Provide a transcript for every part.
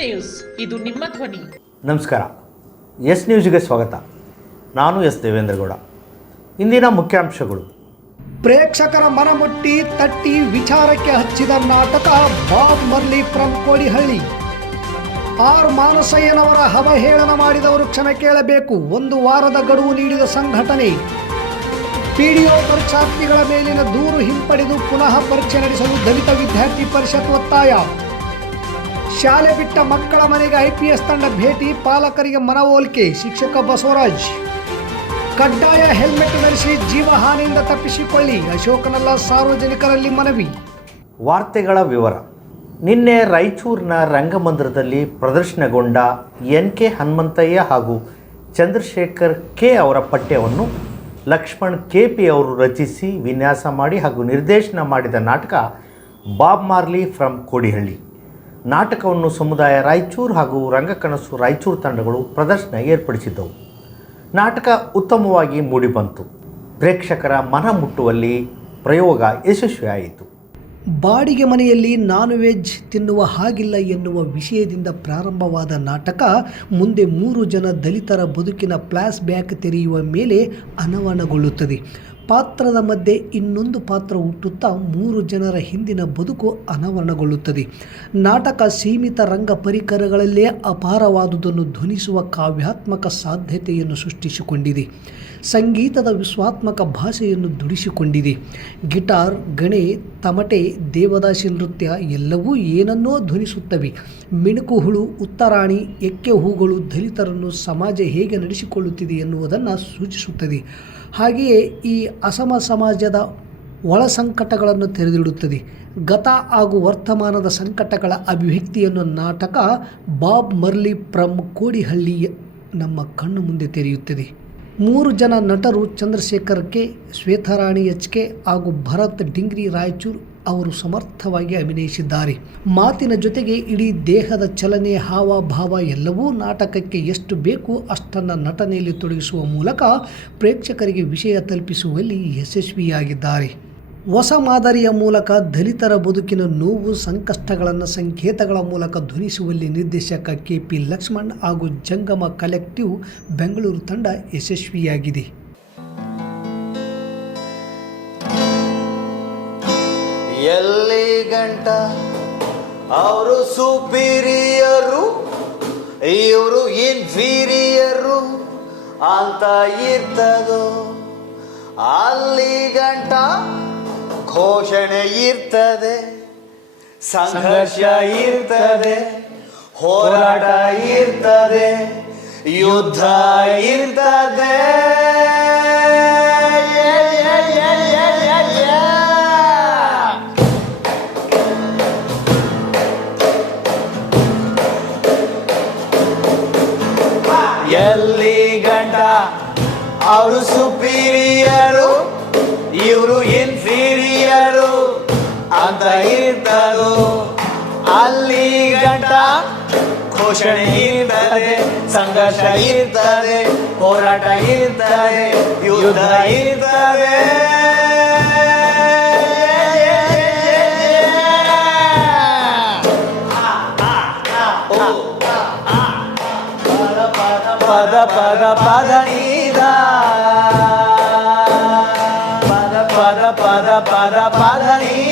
News. ಇದು ನಿಮ್ಮ ಧ್ವನಿ. ನಮಸ್ಕಾರ. ಎಸ್ ನ್ಯೂಸ್ಗೆ ಸ್ವಾಗತ. ನಾನು ಎಸ್ ದೇವೇಂದ್ರಗೌಡ. ಇಂದಿನ ಮುಖ್ಯಾಂಶಗಳು. ಪ್ರೇಕ್ಷಕರ ಮನಮುಟ್ಟಿ ತಟ್ಟಿ ವಿಚಾರಕ್ಕೆ ಹಚ್ಚಿದ ನಾಟಕ Bob Marley from Kodihalli R ಮಾನಸಯ್ಯನವರ ಅವಹೇಳನ ಮಾಡಿದವರು ಕ್ಷಣ ಕೇಳಬೇಕು. ಒಂದು ವಾರದ ಗಡುವು ನೀಡಿದ ಸಂಘಟನೆ. ಪಿಡಿಒ ಪರೀಕ್ಷಾರ್ಥಿಗಳ ಮೇಲಿನ ದೂರು ಹಿಂಪಡೆದು ಪುನಃ ಪರೀಕ್ಷೆ ನಡೆಸಲು ದಲಿತ ವಿದ್ಯಾರ್ಥಿ ಪರಿಷತ್ ಒತ್ತಾಯ. ಶಾಲೆ ಬಿಟ್ಟ ಮಕ್ಕಳ ಮನೆಗೆ ಐಪಿಎಸ್ ತಂಡ ಭೇಟಿ, ಪಾಲಕರಿಗೆ ಮನವೋಲಿಕೆ, ಶಿಕ್ಷಕ ಬಸವರಾಜ್. ಕಡ್ಡಾಯ ಹೆಲ್ಮೆಟ್ ಧರಿಸಿ ಜೀವಹಾನಿಯಿಂದ ತಪ್ಪಿಸಿಕೊಳ್ಳಿ, ಅಶೋಕನಲ್ಲ ಸಾರ್ವಜನಿಕರಲ್ಲಿ ಮನವಿ. ವಾರ್ತೆಗಳ ವಿವರ. ನಿನ್ನೆ ರಾಯಚೂರಿನ ರಂಗಮಂದಿರದಲ್ಲಿ ಪ್ರದರ್ಶನಗೊಂಡ ಎನ್ ಕೆ ಹನುಮಂತಯ್ಯ ಹಾಗೂ ಚಂದ್ರಶೇಖರ್ ಕೆ ಅವರ ಪಠ್ಯವನ್ನು ಲಕ್ಷ್ಮಣ್ ಕೆ ಪಿ ಅವರು ರಚಿಸಿ ವಿನ್ಯಾಸ ಮಾಡಿ ಹಾಗೂ ನಿರ್ದೇಶನ ಮಾಡಿದ ನಾಟಕ ಬಾಬ್ ಮಾರ್ಲಿ ಫ್ರಮ್ ಕೋಡಿಹಳ್ಳಿ. ನಾಟಕವನ್ನು ಸಮುದಾಯ ರಾಯಚೂರು ಹಾಗೂ ರಂಗಕನಸು ರಾಯಚೂರು ತಂಡಗಳು ಪ್ರದರ್ಶನ ಏರ್ಪಡಿಸಿದ್ದವು. ನಾಟಕ ಉತ್ತಮವಾಗಿ ಮೂಡಿಬಂತು. ಪ್ರೇಕ್ಷಕರ ಮನ ಮುಟ್ಟುವಲ್ಲಿ ಪ್ರಯೋಗ ಯಶಸ್ವಿಯಾಯಿತು. ಬಾಡಿಗೆ ಮನೆಯಲ್ಲಿ ನಾನ್ ವೆಜ್ ತಿನ್ನುವ ಹಾಗಿಲ್ಲ ಎನ್ನುವ ವಿಷಯದಿಂದ ಪ್ರಾರಂಭವಾದ ನಾಟಕ ಮುಂದೆ ಮೂರು ಜನ ದಲಿತರ ಬದುಕಿನ ಫ್ಲಾಶ್ ಬ್ಯಾಕ್ ತೆರೆಯುವ ಮೇಲೆ ಅನವನಗೊಳ್ಳುತ್ತದೆ. ಪಾತ್ರದ ಮಧ್ಯೆ ಇನ್ನೊಂದು ಪಾತ್ರ ಹುಟ್ಟುತ್ತಾ ಮೂರು ಜನರ ಹಿಂದಿನ ಬದುಕು ಅನಾವರಣಗೊಳ್ಳುತ್ತದೆ. ನಾಟಕ ಸೀಮಿತ ರಂಗ ಪರಿಕರಗಳಲ್ಲೇ ಅಪಾರವಾದುದನ್ನು ಧ್ವನಿಸುವ ಕಾವ್ಯಾತ್ಮಕ ಸಾಧ್ಯತೆಯನ್ನು ಸೃಷ್ಟಿಸಿಕೊಂಡಿದೆ. ಸಂಗೀತದ ವಿಶ್ವಾತ್ಮಕ ಭಾಷೆಯನ್ನು ದುಡಿಸಿಕೊಂಡಿದೆ. ಗಿಟಾರ್, ಗಣೆ, ತಮಟೆ, ದೇವದಾಸಿ ನೃತ್ಯ ಎಲ್ಲವೂ ಏನನ್ನೋ ಧ್ವನಿಸುತ್ತವೆ. ಮಿಣುಕು ಹುಳು ಉತ್ತರಾಣಿ ಎಕ್ಕೆ ಹೂಗಳು ದಲಿತರನ್ನು ಸಮಾಜ ಹೇಗೆ ನಡೆಸಿಕೊಳ್ಳುತ್ತಿದೆ ಎನ್ನುವುದನ್ನು ಸೂಚಿಸುತ್ತದೆ. ಹಾಗೆಯೇ ಈ ಅಸಮ ಸಮಾಜದ ಒಳ ಸಂಕಟಗಳನ್ನು ತೆರೆದಿಡುತ್ತದೆ. ಗತ ಹಾಗೂ ವರ್ತಮಾನದ ಸಂಕಟಗಳ ಅಭಿವ್ಯಕ್ತಿಯನ್ನು ನಾಟಕ ಬಾಬ್ ಮರ್ಲಿ ಪ್ರಮ್ ಕೋಡಿಹಳ್ಳಿ ನಮ್ಮ ಕಣ್ಣು ಮುಂದೆ ತೆರೆಯುತ್ತದೆ. ಮೂರು ಜನ ನಟರು Chandrashekar K Shwetharani H K ಹಾಗೂ ಭರತ್ ಡಿಂಗ್ರಿ ರಾಯಚೂರು ಅವರು ಸಮರ್ಥವಾಗಿ ಅಭಿನಯಿಸಿದ್ದಾರೆ. ಮಾತಿನ ಜೊತೆಗೆ ಇಡೀ ದೇಹದ ಚಲನೆ, ಹಾವ, ಭಾವ ಎಲ್ಲವೂ ನಾಟಕಕ್ಕೆ ಎಷ್ಟು ಬೇಕು ಅಷ್ಟನ್ನು ನಟನೆಯಲ್ಲಿ ತೊಡಗಿಸುವ ಮೂಲಕ ಪ್ರೇಕ್ಷಕರಿಗೆ ವಿಷಯ ತಲುಪಿಸುವಲ್ಲಿ ಯಶಸ್ವಿಯಾಗಿದ್ದಾರೆ. ಹೊಸ ಮಾದರಿಯ ಮೂಲಕ ದಲಿತರ ಬದುಕಿನ ನೋವು, ಸಂಕಷ್ಟಗಳನ್ನು ಸಂಕೇತಗಳ ಮೂಲಕ ಧ್ವನಿಸುವಲ್ಲಿ ನಿರ್ದೇಶಕ ಕೆ ಪಿ ಲಕ್ಷ್ಮಣ್ ಹಾಗೂ ಜಂಗಮ ಕಲೆಕ್ಟಿವ್ ಬೆಂಗಳೂರು ತಂಡ ಯಶಸ್ವಿಯಾಗಿದೆ. ಎಲ್ಲಿ ಗಂಟ? ಅವರು ಸುಪೀರಿಯರು, ಇವರು ಇನ್ಫೀರಿಯರು ಅಂತ ಇರ್ತದೋ? ಅಲ್ಲಿ ಗಂಟ ಘೋಷಣೆ ಇರ್ತದೆ, ಸಂಘರ್ಷ ಇರ್ತದೆ, ಹೋರಾಟ ಇರ್ತದೆ, ಯುದ್ಧ ಇರ್ತದೆ. ಎಲ್ಲಿ ಗಂಟ ಅವರು ಸುಪೀರಿಯರು, ಇವರು ಇನ್ಫೀರಿಯರು ಅಂತ ಇರ್ತರು. ಅಲ್ಲಿ ಗಂಟ ಘೋಷಣೆ ಇರ್ತದೆ, ಸಂಘರ್ಷ ಇರ್ತದೆ, ಹೋರಾಟ ಇರ್ತದೆ, ಯುದ್ಧ ಇರ್ತದೆ. ಪದ ಪದ ಪದ ನೀದ ಪದ ಪದ ಪದ ಪದ ಪದ ನೀದ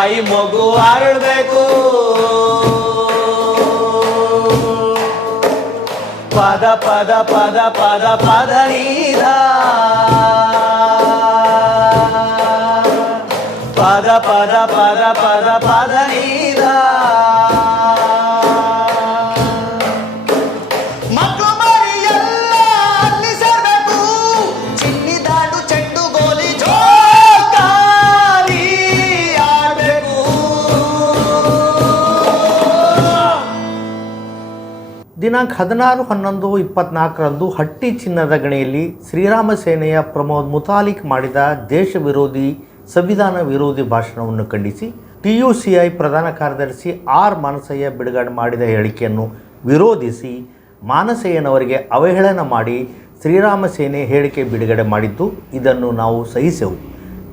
ಕಾಯಿ ಮಗು ಅರಳಬೇಕು ಪದ ಪದ ಪದ ಪದ ಪದ ನೀದ. ಪದ ಪದ ಪದ ಪದ ಪದ ನೀದ. ದಿನಾಂಕ ಹದಿನಾರು ಹನ್ನೊಂದು ಇಪ್ಪತ್ನಾಲ್ಕರಂದು ಹಟ್ಟಿ ಚಿನ್ನದ ಗಣಿಯಲ್ಲಿ ಶ್ರೀರಾಮ ಸೇನೆಯ ಪ್ರಮೋದ್ ಮುತಾಲಿಕ್ ಮಾಡಿದ ದೇಶ ವಿರೋಧಿ ಸಂವಿಧಾನ ವಿರೋಧಿ ಭಾಷಣವನ್ನು ಖಂಡಿಸಿ ಟಿಯುಸಿಐ ಪ್ರಧಾನ ಕಾರ್ಯದರ್ಶಿ ಆರ್ ಮಾನಸಯ್ಯ ಬಿಡುಗಡೆ ಮಾಡಿದ ಹೇಳಿಕೆಯನ್ನು ವಿರೋಧಿಸಿ ಮಾನಸಯ್ಯನವರಿಗೆ ಅವಹೇಳನ ಮಾಡಿ ಶ್ರೀರಾಮ ಸೇನೆ ಹೇಳಿಕೆ ಬಿಡುಗಡೆ ಮಾಡಿದ್ದು, ಇದನ್ನು ನಾವು ಸಹಿಸೆವು.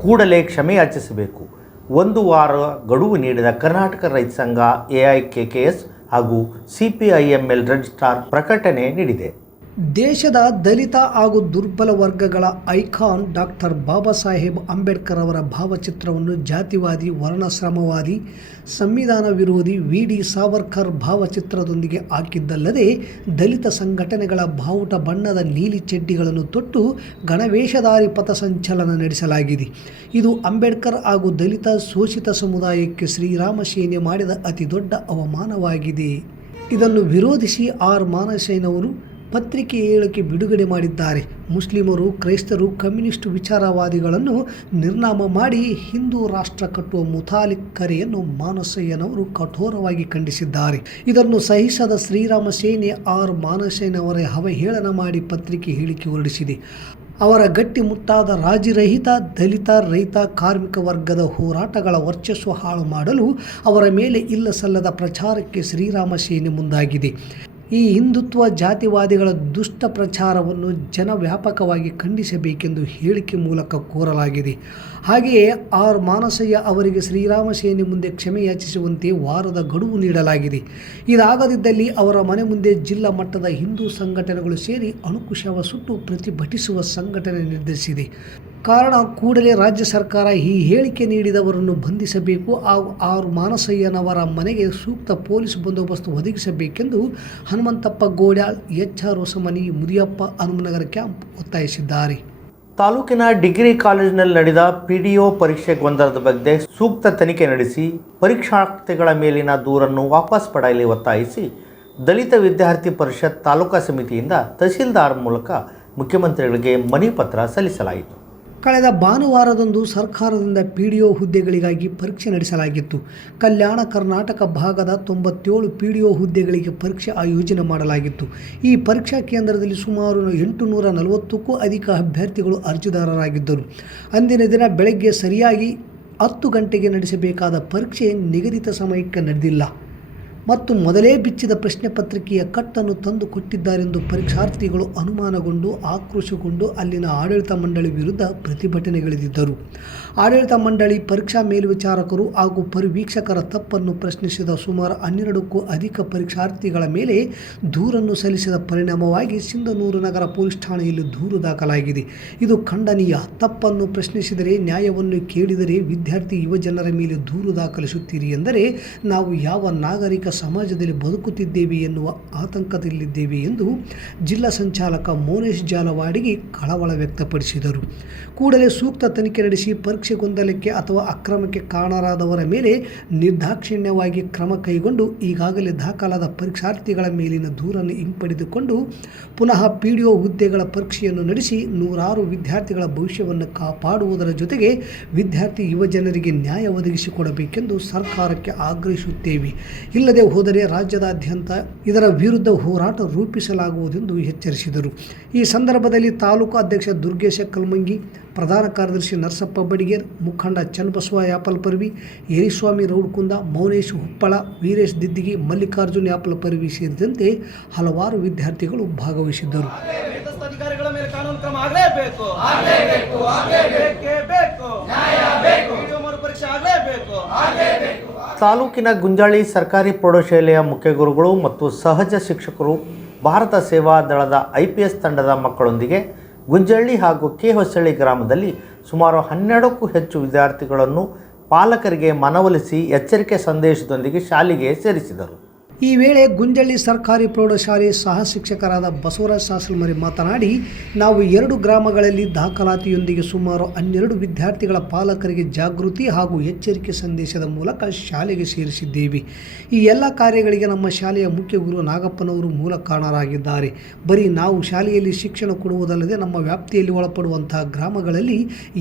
ಕೂಡಲೇ ಕ್ಷಮೆ ಯಾಚಿಸಬೇಕು. ಒಂದು ವಾರ ಗಡುವು ನೀಡಿದ ಕರ್ನಾಟಕ ರೈತ ಸಂಘ ಎಐಕೆಕೆಎಸ್ ಹಾಗೂ ಸಿಪಿಐಎಂಎಲ್ ಸ್ಟಾರ್ ಪ್ರಕಟಣೆ ನೀಡಿದೆ. ದೇಶದ ದಲಿತ ಹಾಗೂ ದುರ್ಬಲ ವರ್ಗಗಳ ಐಕಾನ್ ಡಾಕ್ಟರ್ ಬಾಬಾ ಸಾಹೇಬ್ ಅಂಬೇಡ್ಕರ್ ಅವರ ಭಾವಚಿತ್ರವನ್ನು ಜಾತಿವಾದಿ, ವರ್ಣಶ್ರಮವಾದಿ, ಸಂವಿಧಾನ ವಿರೋಧಿ ವಿ. ಡಿ. ಸಾವರ್ಕರ್ ಭಾವಚಿತ್ರದೊಂದಿಗೆ ಹಾಕಿದ್ದಲ್ಲದೆ ದಲಿತ ಸಂಘಟನೆಗಳ ಬಾವುಟ ಬಣ್ಣದ ನೀಲಿ ಚಡ್ಡಿಗಳನ್ನು ತೊಟ್ಟು ಗಣವೇಷಧಾರಿ ಪಥಸಂಚಲನ ನಡೆಸಲಾಗಿದೆ. ಇದು ಅಂಬೇಡ್ಕರ್ ಹಾಗೂ ದಲಿತ ಶೋಷಿತ ಸಮುದಾಯಕ್ಕೆ ಶ್ರೀರಾಮ ಸೇನೆ ಮಾಡಿದ ಅತಿ ದೊಡ್ಡ ಅವಮಾನವಾಗಿದೆ. ಇದನ್ನು ವಿರೋಧಿಸಿ ಆರ್. ಮಾನಸೇನವರು ಪತ್ರಿಕೆ ಹೇಳಿಕೆ ಬಿಡುಗಡೆ ಮಾಡಿದ್ದಾರೆ. ಮುಸ್ಲಿಮರು, ಕ್ರೈಸ್ತರು, ಕಮ್ಯುನಿಸ್ಟ್ ವಿಚಾರವಾದಿಗಳನ್ನು ನಿರ್ನಾಮ ಮಾಡಿ ಹಿಂದೂ ರಾಷ್ಟ್ರ ಕಟ್ಟುವ ಮುತಾಲಿಕ್ ಕರೆಯನ್ನು ಮಾನಸಯ್ಯನವರು ಕಠೋರವಾಗಿ ಖಂಡಿಸಿದ್ದಾರೆ. ಇದನ್ನು ಸಹಿಸದ ಶ್ರೀರಾಮ ಸೇನೆ ಆರ್ ಮಾನಸಯ್ಯನವರೇ ಅವಹೇಳನ ಮಾಡಿ ಪತ್ರಿಕೆ ಹೇಳಿಕೆ ಹೊರಡಿಸಿದೆ. ಅವರ ಗಟ್ಟಿಮುಟ್ಟಾದ ರಾಜಿರಹಿತ ದಲಿತ, ರೈತ, ಕಾರ್ಮಿಕ ವರ್ಗದ ಹೋರಾಟಗಳ ವರ್ಚಸ್ಸು ಹಾಳು ಮಾಡಲು ಅವರ ಮೇಲೆ ಇಲ್ಲ ಸಲ್ಲದ ಪ್ರಚಾರಕ್ಕೆ ಶ್ರೀರಾಮ ಸೇನೆ ಮುಂದಾಗಿದೆ. ಈ ಹಿಂದುತ್ವ ಜಾತಿವಾದಿಗಳ ದುಷ್ಟ ಪ್ರಚಾರವನ್ನು ಜನ ವ್ಯಾಪಕವಾಗಿ ಖಂಡಿಸಬೇಕೆಂದು ಹೇಳಿಕೆ ಮೂಲಕ ಕೋರಲಾಗಿದೆ. ಹಾಗೆಯೇ ಆರ್ ಮಾನಸಯ್ಯ ಅವರಿಗೆ ಶ್ರೀರಾಮ ಸೇನೆ ಮುಂದೆ ಕ್ಷಮೆ ಯಾಚಿಸುವಂತೆ ವಾರದ ಗಡುವು ನೀಡಲಾಗಿದೆ. ಇದಾಗದಿದ್ದಲ್ಲಿ ಅವರ ಮನೆ ಮುಂದೆ ಜಿಲ್ಲಾ ಮಟ್ಟದ ಹಿಂದೂ ಸಂಘಟನೆಗಳು ಸೇರಿ ಅಣುಕುಶವ ಸುಟ್ಟು ಪ್ರತಿಭಟಿಸುವ ಸಂಘಟನೆ ನಿರ್ಧರಿಸಿದೆ. ಕಾರಣ ಕೂಡಲೇ ರಾಜ್ಯ ಸರ್ಕಾರ ಈ ಹೇಳಿಕೆ ನೀಡಿದವರನ್ನು ಬಂಧಿಸಬೇಕು ಹಾಗೂ ಆರು ಮಾನಸಯ್ಯನವರ ಮನೆಗೆ ಸೂಕ್ತ ಪೊಲೀಸ್ ಬಂದೋಬಸ್ತ್ ಒದಗಿಸಬೇಕೆಂದು Hanumanthappa Godyal, H R Hosamani, Mudiyappa Hanumanagara camp ಒತ್ತಾಯಿಸಿದ್ದಾರೆ. ತಾಲೂಕಿನ ಡಿಗ್ರಿ ಕಾಲೇಜಿನಲ್ಲಿ ನಡೆದ ಪಿ ಡಿ ಒ ಪರೀಕ್ಷೆ ಗೊಂದಲದ ಬಗ್ಗೆ ಸೂಕ್ತ ತನಿಖೆ ನಡೆಸಿ ಪರೀಕ್ಷಾರ್ಥಿಗಳ ಮೇಲಿನ ದೂರನ್ನು ವಾಪಸ್ ಪಡೆಯಲಿ ಒತ್ತಾಯಿಸಿ ದಲಿತ ವಿದ್ಯಾರ್ಥಿ ಪರಿಷತ್ ತಾಲೂಕಾ ಸಮಿತಿಯಿಂದ ತಹಸೀಲ್ದಾರ್ ಮೂಲಕ ಮುಖ್ಯಮಂತ್ರಿಗಳಿಗೆ ಮನವಿ ಪತ್ರ ಸಲ್ಲಿಸಲಾಯಿತು. ಕಳೆದ ಭಾನುವಾರದಂದು ಸರ್ಕಾರದಿಂದ ಪಿ ಡಿ ಒ ಹುದ್ದೆಗಳಿಗಾಗಿ ಪರೀಕ್ಷೆ ನಡೆಸಲಾಗಿತ್ತು. ಕಲ್ಯಾಣ ಕರ್ನಾಟಕ ಭಾಗದ ತೊಂಬತ್ತೇಳು ಪಿ ಡಿ ಒ ಹುದ್ದೆಗಳಿಗೆ ಪರೀಕ್ಷೆ ಆಯೋಜನೆ ಮಾಡಲಾಗಿತ್ತು. ಈ ಪರೀಕ್ಷಾ ಕೇಂದ್ರದಲ್ಲಿ ಸುಮಾರು ಎಂಟು ನೂರ ನಲವತ್ತಕ್ಕೂ ಅಧಿಕ ಅಭ್ಯರ್ಥಿಗಳು ಅರ್ಜಿದಾರರಾಗಿದ್ದರು. ಅಂದಿನ ದಿನ ಬೆಳಗ್ಗೆ ಸರಿಯಾಗಿ ಹತ್ತು ಗಂಟೆಗೆ ನಡೆಸಬೇಕಾದ ಪರೀಕ್ಷೆ ನಿಗದಿತ ಸಮಯಕ್ಕೆ ನಡೆದಿಲ್ಲ. ಮತ್ತು ಮೊದಲೇ ಬಿಚ್ಚಿದ ಪ್ರಶ್ನೆ ಪತ್ರಿಕೆಯ ಕಟ್ಟನ್ನು ತಂದು ಕೊಟ್ಟಿದ್ದಾರೆಂದು ಪರೀಕ್ಷಾರ್ಥಿಗಳು ಅನುಮಾನಗೊಂಡು ಆಕ್ರೋಶಗೊಂಡು ಅಲ್ಲಿನ ಆಡಳಿತ ಮಂಡಳಿ ವಿರುದ್ಧ ಪ್ರತಿಭಟನೆಗಳಿದ್ದರು ಆಡಳಿತ ಮಂಡಳಿ ಪರೀಕ್ಷಾ ಮೇಲ್ವಿಚಾರಕರು ಹಾಗೂ ಪರಿವೀಕ್ಷಕರ ತಪ್ಪನ್ನು ಪ್ರಶ್ನಿಸಿದ ಸುಮಾರು ಹನ್ನೆರಡಕ್ಕೂ ಅಧಿಕ ಪರೀಕ್ಷಾರ್ಥಿಗಳ ಮೇಲೆ ದೂರನ್ನು ಸಲ್ಲಿಸಿದ ಪರಿಣಾಮವಾಗಿ ಸಿಂಧನೂರು ನಗರ ಪೊಲೀಸ್ ಠಾಣೆಯಲ್ಲಿ ದೂರು ದಾಖಲಾಗಿದೆ. ಇದು ಖಂಡನೀಯ. ತಪ್ಪನ್ನು ಪ್ರಶ್ನಿಸಿದರೆ ನ್ಯಾಯವನ್ನು ಕೇಳಿದರೆ ವಿದ್ಯಾರ್ಥಿ ಯುವಜನರ ಮೇಲೆ ದೂರು ದಾಖಲಿಸುತ್ತೀರಿ ಎಂದರೆ ನಾವು ಯಾವ ನಾಗರಿಕ ಸಮಾಜದಲ್ಲಿ ಬದುಕುತ್ತಿದ್ದೇವೆ ಎನ್ನುವ ಆತಂಕದಲ್ಲಿದ್ದೇವೆ ಎಂದು ಜಿಲ್ಲಾ ಸಂಚಾಲಕ ಮೋನೇಶ್ ಜಾಲವಾಡಿಗೆ ಕಳವಳ ವ್ಯಕ್ತಪಡಿಸಿದರು. ಕೂಡಲೇ ಸೂಕ್ತ ತನಿಖೆ ನಡೆಸಿ ಪರೀಕ್ಷೆ ಗೊಂದಲಕ್ಕೆ ಅಥವಾ ಅಕ್ರಮಕ್ಕೆ ಕಾರಣರಾದವರ ಮೇಲೆ ನಿರ್ದಾಕ್ಷಿಣ್ಯವಾಗಿ ಕ್ರಮ ಕೈಗೊಂಡು ಈಗಾಗಲೇ ದಾಖಲಾದ ಪರೀಕ್ಷಾರ್ಥಿಗಳ ಮೇಲಿನ ದೂರನ್ನು ಹಿಂಪಡೆದುಕೊಂಡು ಪುನಃ ಪಿ ಡಿ ಒ ಹುದ್ದೆಗಳ ಪರೀಕ್ಷೆಯನ್ನು ನಡೆಸಿ ನೂರಾರು ವಿದ್ಯಾರ್ಥಿಗಳ ಭವಿಷ್ಯವನ್ನು ಕಾಪಾಡುವುದರ ಜೊತೆಗೆ ವಿದ್ಯಾರ್ಥಿ ಯುವಜನರಿಗೆ ನ್ಯಾಯ ಒದಗಿಸಿಕೊಡಬೇಕೆಂದು ಸರ್ಕಾರಕ್ಕೆ ಆಗ್ರಹಿಸುತ್ತೇವೆ. ಇಲ್ಲದೆ ಹೋದರೆ ರಾಜ್ಯದಾದ್ಯಂತ ಇದರ ವಿರುದ್ಧ ಹೋರಾಟ ರೂಪಿಸಲಾಗುವುದೆಂದು ಎಚ್ಚರಿಸಿದರು. ಈ ಸಂದರ್ಭದಲ್ಲಿ ತಾಲೂಕು ಅಧ್ಯಕ್ಷ ದುರ್ಗೇಶ ಕಲ್ಮಂಗಿ ಪ್ರಧಾನ ಕಾರ್ಯದರ್ಶಿ ನರಸಪ್ಪ ಬಡಿಗೇರ್ ಮುಖಂಡ ಚನ್ನಬಸವ ಯಾಪಲ್ಪರ್ವಿ ಯರಿಸ್ವಾಮಿ ರೌಡ್ಕುಂದ ಮೌನೇಶ್ ಹುಪ್ಪಳ ವೀರೇಶ್ ದಿದ್ದಿಗಿ ಮಲ್ಲಿಕಾರ್ಜುನ್ ಯಾಪಲ್ ಪರ್ವಿ ಸೇರಿದಂತೆ ಹಲವಾರು ವಿದ್ಯಾರ್ಥಿಗಳು ಭಾಗವಹಿಸಿದ್ದರು. ತಪ್ಪಿತಸ್ಥ ಅಧಿಕಾರಿಗಳ ಮೇಲೆ ಕಾನೂನು ಕ್ರಮ ಆಗಲೇಬೇಕು. ತಾಲೂಕಿನ ಗುಂಜಾಳಿ ಸರ್ಕಾರಿ ಪ್ರೌಢಶಾಲೆಯ ಮುಖ್ಯಗುರುಗಳು ಮತ್ತು ಸಹಜ ಶಿಕ್ಷಕರು ಭಾರತ ಸೇವಾ ದಳದ ಐ ಪಿ ಎಸ್ ತಂಡದ ಮಕ್ಕಳೊಂದಿಗೆ ಗುಂಜಳ್ಳಿ ಹಾಗೂ ಕೆ ಹೊಸಳ್ಳಿ ಗ್ರಾಮದಲ್ಲಿ ಸುಮಾರು ಹನ್ನೆರಡಕ್ಕೂ ಹೆಚ್ಚು ವಿದ್ಯಾರ್ಥಿಗಳನ್ನು ಪಾಲಕರಿಗೆ ಮನವೊಲಿಸಿ ಎಚ್ಚರಿಕೆ ಸಂದೇಶದೊಂದಿಗೆ ಶಾಲೆಗೆ ಸೇರಿಸಿದರು. ಈ ವೇಳೆ ಗುಂಜಳ್ಳಿ ಸರ್ಕಾರಿ ಪ್ರೌಢಶಾಲೆ ಸಹ ಶಿಕ್ಷಕರಾದ ಬಸವರಾಜ್ ಸಾಸಲ್ಮರಿ ಮಾತನಾಡಿ, ನಾವು ಎರಡು ಗ್ರಾಮಗಳಲ್ಲಿ ದಾಖಲಾತಿಯೊಂದಿಗೆ ಸುಮಾರು ಹನ್ನೆರಡು ವಿದ್ಯಾರ್ಥಿಗಳ ಪಾಲಕರಿಗೆ ಜಾಗೃತಿ ಹಾಗೂ ಎಚ್ಚರಿಕೆ ಸಂದೇಶದ ಮೂಲಕ ಶಾಲೆಗೆ ಸೇರಿಸಿದ್ದೇವೆ. ಈ ಎಲ್ಲ ಕಾರ್ಯಗಳಿಗೆ ನಮ್ಮ ಶಾಲೆಯ ಮುಖ್ಯ ಗುರು ನಾಗಪ್ಪನವರು ಮೂಲ ಕಾರಣರಾಗಿದ್ದಾರೆ. ಬರೀ ನಾವು ಶಾಲೆಯಲ್ಲಿ ಶಿಕ್ಷಣ ಕೊಡುವುದಲ್ಲದೆ ನಮ್ಮ ವ್ಯಾಪ್ತಿಯಲ್ಲಿ ಒಳಪಡುವಂತಹ ಗ್ರಾಮಗಳಲ್ಲಿ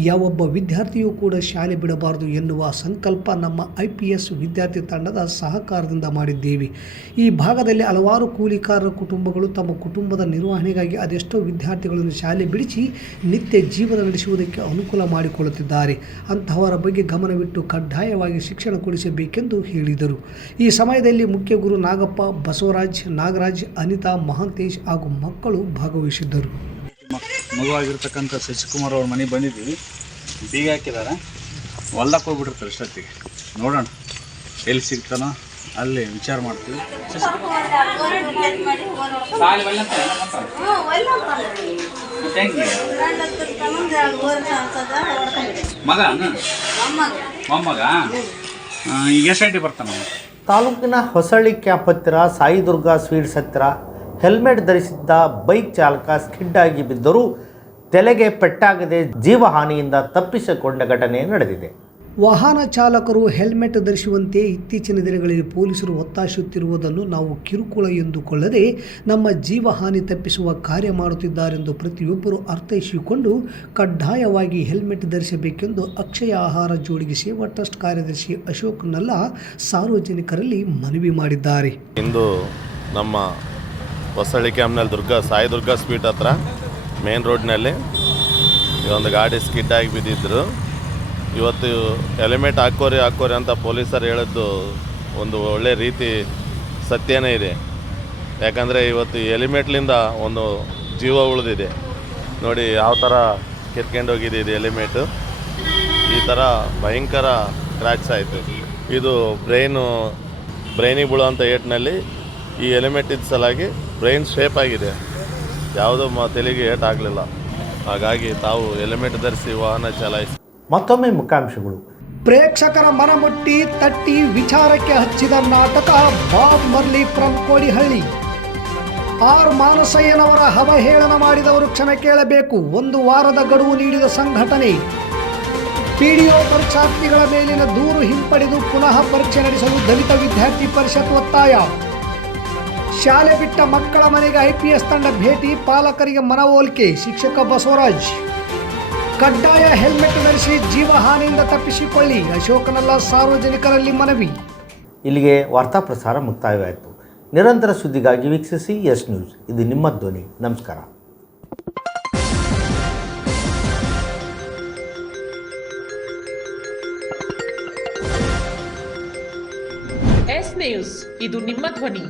ಯಾವೊಬ್ಬ ವಿದ್ಯಾರ್ಥಿಯೂ ಕೂಡ ಶಾಲೆ ಬಿಡಬಾರದು ಎನ್ನುವ ಸಂಕಲ್ಪ ನಮ್ಮ ಐ ಪಿ ಎಸ್ ವಿದ್ಯಾರ್ಥಿ ತಂಡದ ಸಹಕಾರದಿಂದ ಮಾಡಿದ್ದೇವೆ. ಈ ಭಾಗದಲ್ಲಿ ಹಲವಾರು ಕೂಲಿಕಾರರ ಕುಟುಂಬಗಳು ತಮ್ಮ ಕುಟುಂಬದ ನಿರ್ವಹಣೆಗಾಗಿ ಅದೆಷ್ಟೋ ವಿದ್ಯಾರ್ಥಿಗಳನ್ನು ಶಾಲೆ ಬಿಡಿಸಿ ನಿತ್ಯ ಜೀವನ ನಡೆಸುವುದಕ್ಕೆ ಅನುಕೂಲ ಮಾಡಿಕೊಳ್ಳುತ್ತಿದ್ದಾರೆ. ಅಂತಹವರ ಬಗ್ಗೆ ಗಮನವಿಟ್ಟು ಕಡ್ಡಾಯವಾಗಿ ಶಿಕ್ಷಣ ಕೊಡಿಸಬೇಕೆಂದು ಹೇಳಿದರು. ಈ ಸಮಯದಲ್ಲಿ ಮುಖ್ಯ ಗುರು ನಾಗಪ್ಪ, ಬಸವರಾಜ್, ನಾಗರಾಜ್, ಅನಿತಾ, ಮಹಾಂತೇಶ್ ಹಾಗೂ ಮಕ್ಕಳು ಭಾಗವಹಿಸಿದ್ದರು. ಮಗುವಾಗಿರ್ತಕ್ಕಂಥ ಶಶಿಕುಮಾರ್ ಅವ್ರ ಮನೆಗೆ ಬಂದಿದ್ದೀವಿ. ಬೀಗ ಹಾಕಿದಾರೆ. ಹೊಲ್ದಕ್ಕೆ ಹೋಗ್ಬಿಟ್ಟಿರ್ತಾರೆ ಅಷ್ಟೊತ್ತಿಗೆ ನೋಡೋಣ. ಎಲ್ಲಿ ಸಿಗ್ತಾನೋ. ಅಲ್ಲಿ ವಿಚಾರ ಮಾಡ್ತೀವಿ. ಮಗ? ಮೊಮ್ಮಗ. ಆ, ಈಗ ಎಷ್ಟು ಗಂಟೆ ಬರ್ತಾನ ಅವ? ತಾಲೂಕಿನ ಹೊಸಳ್ಳಿ ಕ್ಯಾಂಪ್ ಹತ್ತಿರ ಸಾಯಿದುರ್ಗ ಸ್ವೀಟ್ಸ್ ಹತ್ತಿರ ಹೆಲ್ಮೆಟ್ ಧರಿಸಿದ್ದ ಬೈಕ್ ಚಾಲಕ ಸ್ಕಿಡ್ ಆಗಿ ಬಿದ್ದರೂ ತಲೆಗೆ ಪೆಟ್ಟಾಗದೆ ಜೀವಹಾನಿಯಿಂದ ತಪ್ಪಿಸಿಕೊಂಡ ಘಟನೆ ನಡೆದಿದೆ. ವಾಹನ ಚಾಲಕರು ಹೆಲ್ಮೆಟ್ ಧರಿಸುವಂತೆ ಇತ್ತೀಚಿನ ದಿನಗಳಲ್ಲಿ ಪೊಲೀಸರು ಒತ್ತಾಯಿಸುತ್ತಿರುವುದನ್ನು ನಾವು ಕಿರುಕುಳ ಎಂದುಕೊಳ್ಳದೆ ನಮ್ಮ ಜೀವಹಾನಿ ತಪ್ಪಿಸುವ ಕಾರ್ಯ ಮಾಡುತ್ತಿದ್ದಾರೆಂದು ಪ್ರತಿಯೊಬ್ಬರು ಅರ್ಥೈಸಿಕೊಂಡು ಕಡ್ಡಾಯವಾಗಿ ಹೆಲ್ಮೆಟ್ ಧರಿಸಬೇಕೆಂದು ಅಕ್ಷಯ ಆಹಾರ ಜೋಡಿಗೆ ಸೇವಾ ಟ್ರಸ್ಟ್ ಕಾರ್ಯದರ್ಶಿ ಅಶೋಕ್ ನಲ್ಲ ಸಾರ್ವಜನಿಕರಲ್ಲಿ ಮನವಿ ಮಾಡಿದ್ದಾರೆ. ಇಂದು ನಮ್ಮ ಹೊಸಳ್ಳಿ ಕ್ಯಾಂಪ್ನಲ್ಲಿ ದುರ್ಗಾ, ಸಾಯಿ ದುರ್ಗಾ ಸ್ವೀಟ್ ಹತ್ರ ಮೇನ್ ರೋಡ್ನಲ್ಲಿ ಒಂದು ಗಾಡಿ ಸ್ಕಿಡ್ ಆಗಿ ಬಿದ್ದಿದ್ರು. ಇವತ್ತು ಹೆಲ್ಮೆಟ್ ಹಾಕೋರಿ ಹಾಕೋರಿ ಅಂತ ಪೊಲೀಸರು ಹೇಳಿದ್ದು ಒಂದು ಒಳ್ಳೆ ರೀತಿ ಸತ್ಯನೇ ಇದೆ. ಯಾಕಂದರೆ ಇವತ್ತು ಹೆಲಿಮೆಟ್ಲಿಂದ ಒಂದು ಜೀವ ಉಳಿದಿದೆ. ನೋಡಿ ಯಾವ ಥರ ಕಿತ್ಕೊಂಡೋಗಿದೆ ಇದು ಹೆಲಿಮೆಟು. ಈ ಥರ ಭಯಂಕರ ಕ್ರ್ಯಾಕ್ಸ್ ಆಯಿತು. ಇದು ಬ್ರೈನು ಬ್ರೈನಿಗೆ ಬೀಳುವಂಥ ಏಟ್ನಲ್ಲಿ ಈ ಎಲಿಮೆಂಟ್ ಇದ್ದ ಸಲಾಗಿ ಬ್ರೈನ್ ಶೇಪ್ ಆಗಿದೆ. ಯಾವುದೂ ಮ ತಲೆಗೆ ಏಟ್ ಆಗಲಿಲ್ಲ. ಹಾಗಾಗಿ ತಾವು ಎಲಿಮೆಂಟ್ ಧರಿಸಿ ವಾಹನ ಚಲಾಯಿಸಿ ಮತ್ತೊಮ್ಮೆ ಮುಖ್ಯಾಂಶಗಳು ಪ್ರೇಕ್ಷಕರ ಮನಮುಟ್ಟಿ ತಟ್ಟಿ ವಿಚಾರಕ್ಕೆ ಹಚ್ಚಿದ ನಾಟಕ Bob Marley from Kodihalli. R ಮಾನಸಯ್ಯನವರ ಅವಹೇಳನ ಮಾಡಿದವರು ಕ್ಷಣ ಕೇಳಬೇಕು, ಒಂದು ವಾರದ ಗಡುವು ನೀಡಿದ ಸಂಘಟನೆ. ಪಿಡಿಒ ಪರೀಕ್ಷಾರ್ಥಿಗಳ ಮೇಲಿನ ದೂರು ಹಿಂಪಡೆದು ಪುನಃ ಪರೀಕ್ಷೆ ನಡೆಸಲು ದಲಿತ ವಿದ್ಯಾರ್ಥಿ ಪರಿಷತ್ ಒತ್ತಾಯ. ಶಾಲೆ ಬಿಟ್ಟ ಮಕ್ಕಳ ಮನೆಗೆ ಐಪಿಎಸ್ ತಂಡ ಭೇಟಿ, ಪಾಲಕರಿಗೆ ಮನವೊಲಿಕೆ, ಶಿಕ್ಷಕ ಬಸವರಾಜ್. ಕಡ್ಡಾಯ ಹೆಲ್ಮೆಟ್ ಧರಿಸಿ ಜೀವಹಾನಿಯಿಂದ ತಪ್ಪಿಸಿಕೊಳ್ಳಿ. ಅಶೋಕನಲ್ಲ ಸಾರ್ವಜನಿಕರಲ್ಲಿ ಮನವಿ. ಇಲ್ಲಿಗೆ ವಾರ್ತಾ ಪ್ರಸಾರ ಮುಕ್ತಾಯವಾಯಿತು. ನಿರಂತರ ಸುದ್ದಿಗಾಗಿ ವೀಕ್ಷಿಸಿ ಎಸ್ ನ್ಯೂಸ್. ಇದು ನಿಮ್ಮ ಧ್ವನಿ. ನಮಸ್ಕಾರ. S news. ಇದು ನಿಮ್ಮ ಧ್ವನಿ.